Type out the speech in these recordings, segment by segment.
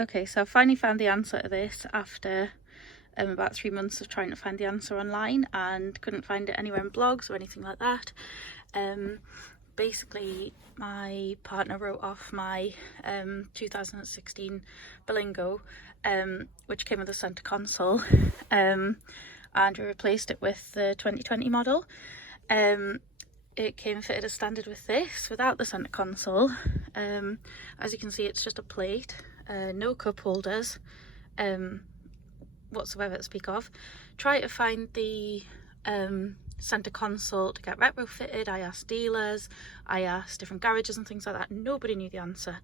Okay, so I finally found the answer to this after about 3 months of trying to find the answer online and couldn't find it anywhere in blogs or anything like that. Basically, my partner wrote off my 2016 Berlingo, which came with a centre console, and we replaced it with the 2020 model. It came fitted as standard with this, without the centre console. As you can see, it's just a plate, no cup holders whatsoever to speak of. Try to find the centre console to get retrofitted. I asked dealers, I asked different garages and things like that. Nobody knew the answer.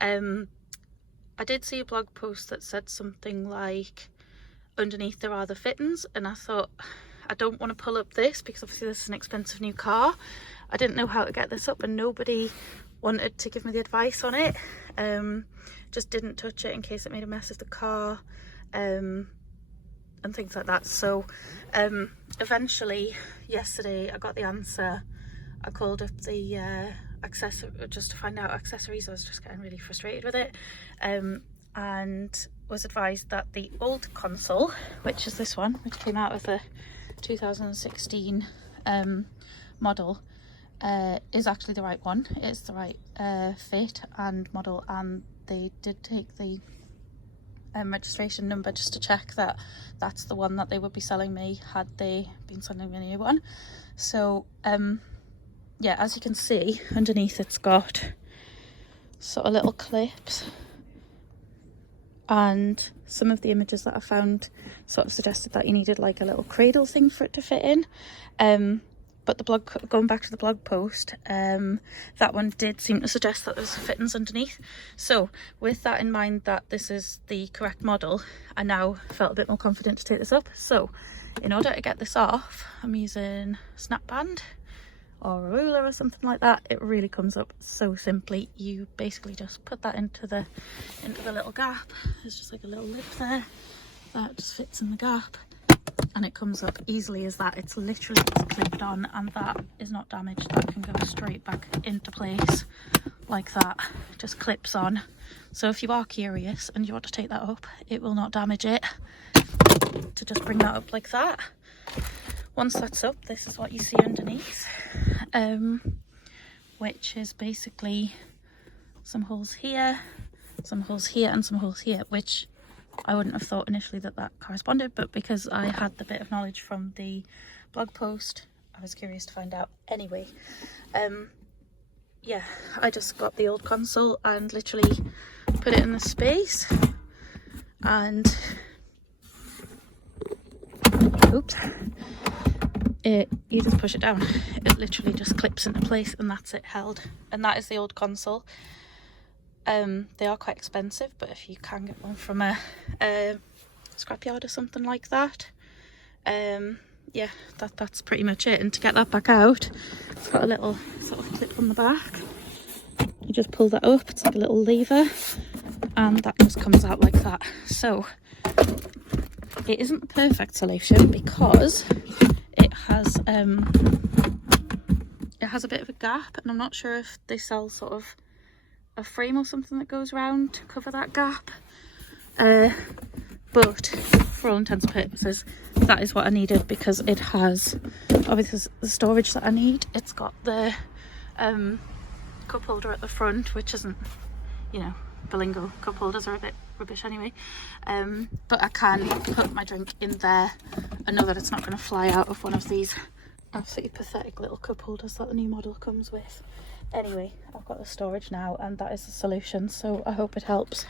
I did see a blog post that said something like underneath there are the fittings, and I thought, I don't want to pull up this because obviously this is an expensive new car. I didn't know how to get this up and nobody wanted to give me the advice on it. Just didn't touch it in case it made a mess of the car, and things like that. So eventually yesterday I got the answer. I called up the accessory just to find out accessories. I was just getting really frustrated with it, and was advised that the old console, which is this one, which came out of the 2016 model, is actually the right one. It's the right fit and model, and they did take the registration number just to check that that's the one that they would be selling me had they been sending me a new one. So yeah, as you can see underneath, it's got sort of little clips, and some of the images that I found sort of suggested that you needed like a little cradle thing for it to fit in. But the blog, going back to the blog post, that one did seem to suggest that there's fittings underneath. So with that in mind, that this is the correct model, I now felt a bit more confident to take this up. So in order to get this off, I'm using a snap band or a ruler or something like that. It really comes up so simply. You basically just put that into the little gap. There's just like a little lip there that just fits in the gap, and it comes up easily as that. It's literally just clipped on, and that is not damaged. That can go straight back into place like that, just clips on. So if you are curious and you want to take that up, it will not damage it to just bring that up like that. Once that's up, this is what you see underneath, which is basically some holes here, some holes here, and some holes here, which I wouldn't have thought initially that that corresponded, but because I had the bit of knowledge from the blog post, I was curious to find out anyway. Yeah, I just got the old console and literally put it in the space, and oops, you just push it down. It literally just clips into place, and that's it held. And that is the old console. They are quite expensive, but if you can get one from a scrapyard or something like that, yeah, that's pretty much it. And to get that back out, it's got a little sort of clip on the back. You just pull that up, it's like a little lever, and that just comes out like that. So it isn't the perfect solution because it has a bit of a gap, and I'm not sure if they sell sort of a frame or something that goes around to cover that gap, but for all intents and purposes that is what I needed, because it has obviously the storage that I need. It's got the cup holder at the front, which isn't, you know, Berlingo cup holders are a bit rubbish anyway, but I can put my drink in there and know that it's not going to fly out of one of these absolutely pathetic little cup holders that the new model comes with. Anyway, I've got the storage now, and that is the solution, so I hope it helps.